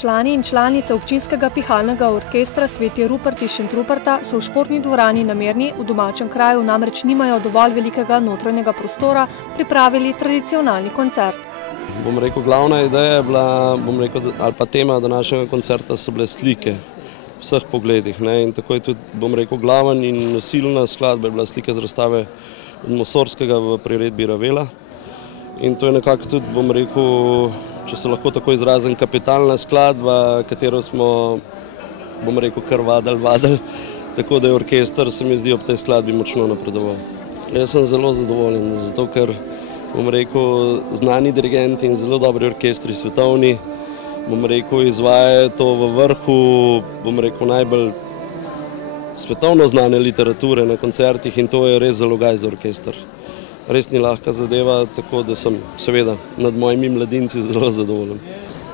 Člani in članice občinskega pihalnega orkestra Sveti Rupert iz Šentruperta so v športni dvorani na Mirni, v domačem kraju namreč nimajo dovolj velikega notranjega prostora, pripravili tradicionalni koncert. Glavna ideja je bila, ali pa tema današnjega koncerta so bile slike v vseh pogledih. In tako je tudi, glaven in nosilna skladba je bila slika z razstave od Mosorskega v priredbi Ravela. In to je nekako tudi, če se lahko tako izrazim, kapitalna skladba, katero smo, kar vadili, tako da je orkester, se mi zdi, ob tej skladbi močno napredoval. Jaz sem zelo zadovoljen, zato ker, znani dirigenti in zelo dobri orkestri svetovni, izvajajo to v vrhu, najbolj svetovno znane literature na koncertih in to je res zalogaj za orkester. Res ni lahka zadeva, tako da sem seveda nad mojimi mladinci zelo zadovoljen.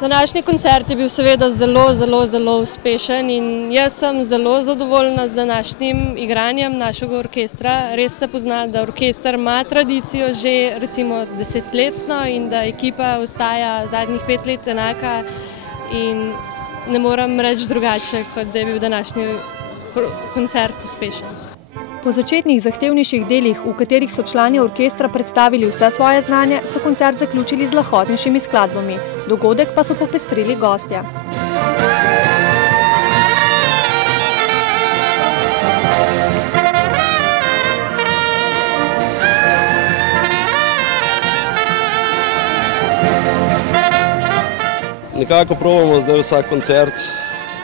Današnji koncert je bil seveda zelo uspešen in jaz sem zelo zadovoljna z današnjim igranjem našega orkestra. Res se pozna, da orkester ima tradicijo že recimo 10-letno in da ekipa ostaja zadnjih 5 let enaka in ne moram reči drugače, kot da je bil današnji koncert uspešen. Po začetnih zahtevnejših delih, v katerih so člani orkestra predstavili vse svoje znanje, so koncert zaključili z lahkotnejšimi skladbami. Dogodek pa so popestrili gostje. Nekako probamo zdaj vsak koncert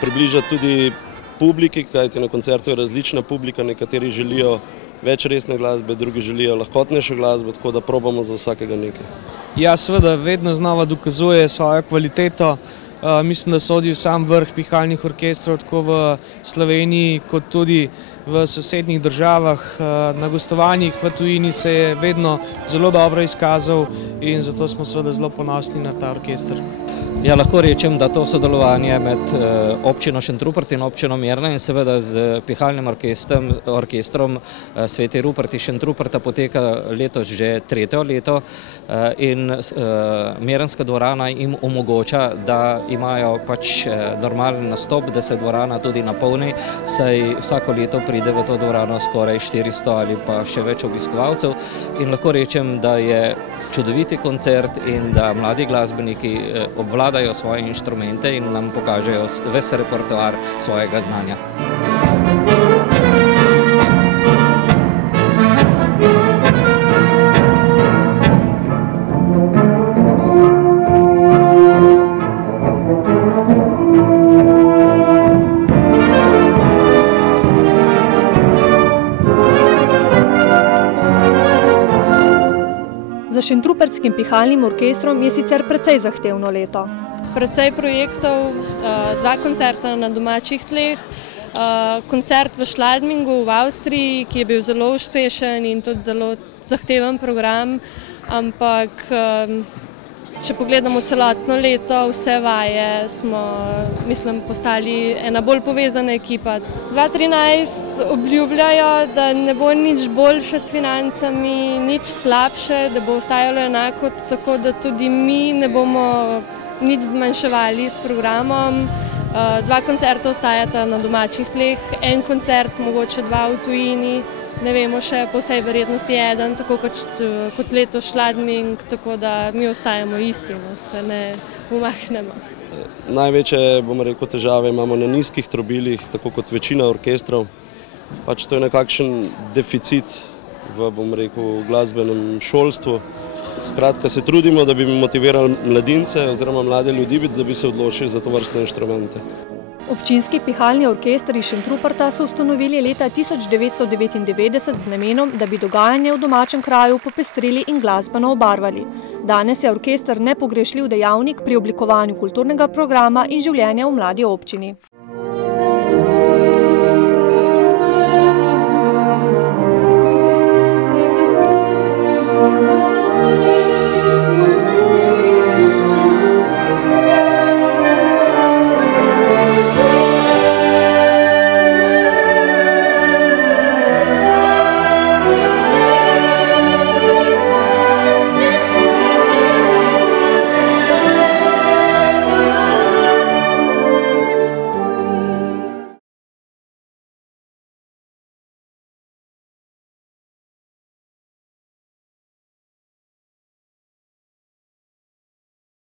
približati tudi publiki, kajti na koncertu je različna publika, nekateri želijo več resne glasbe, drugi želijo lahkotnejšo glasbo, tako da probamo za vsakega nekaj. Ja, seveda vedno znova dokazuje svojo kvaliteto. Mislim, da sodi v sam vrh pihalnih orkestrov, tako v Sloveniji, kot tudi v sosednjih državah. Na gostovanjih v tujini se je vedno zelo dobro izkazal in zato smo seveda zelo ponosni na ta orkester. Ja, lahko rečem, da to sodelovanje med občino Šentrupert in občino Mirna in seveda z pihalnim orkestrom Sveti Rupert iz Šentruperta poteka letos že 3. leto in Mirnska dvorana jim omogoča, da imajo pač normalen nastop, da se dvorana tudi napolni, saj vsako leto pride v to dvorano skoraj 400 ali pa še več obiskovalcev in lahko rečem, da je čudoviti koncert in da mladi glasbeniki obvladajo svoje inštrumente in nam pokažejo ves repertoar svojega znanja. Za Šentrupertskim pihalnim orkestrom je sicer precej zahtevno leto. Precej projektov, 2 koncerta na domačih tleh, koncert v Schladmingu v Avstriji, ki je bil zelo uspešen in tudi zelo zahteven program, ampak če pogledamo celotno leto, vse vaje, smo, postali ena bolj povezana ekipa. 2013 obljubljajo, da ne bo nič boljše s financami, nič slabše, da bo ostajalo enako, tako da tudi mi ne bomo nič zmanjševali s programom. 2 koncerta ostajata na domačih tleh, 1 koncert, mogoče 2 v tujini. Ne vemo še, po vsej verjetnosti 1, tako kot letos Schladming, tako da mi ostajamo isti, se ne umahnemo. Največje, težave imamo na nizkih trobilih, tako kot večina orkestrov. Pač to je nekakšen deficit v, glasbenem šolstvu. Skratka, se trudimo, da bi motivirali mladince oziroma mlade ljudi, da bi se odločili za tovrstne inštrumente. Občinski pihalni orkester iz Šentruperta so ustanovili leta 1999 z namenom, da bi dogajanje v domačem kraju popestrili in glasbeno obarvali. Danes je orkester nepogrešljiv dejavnik pri oblikovanju kulturnega programa in življenja v mladi občini.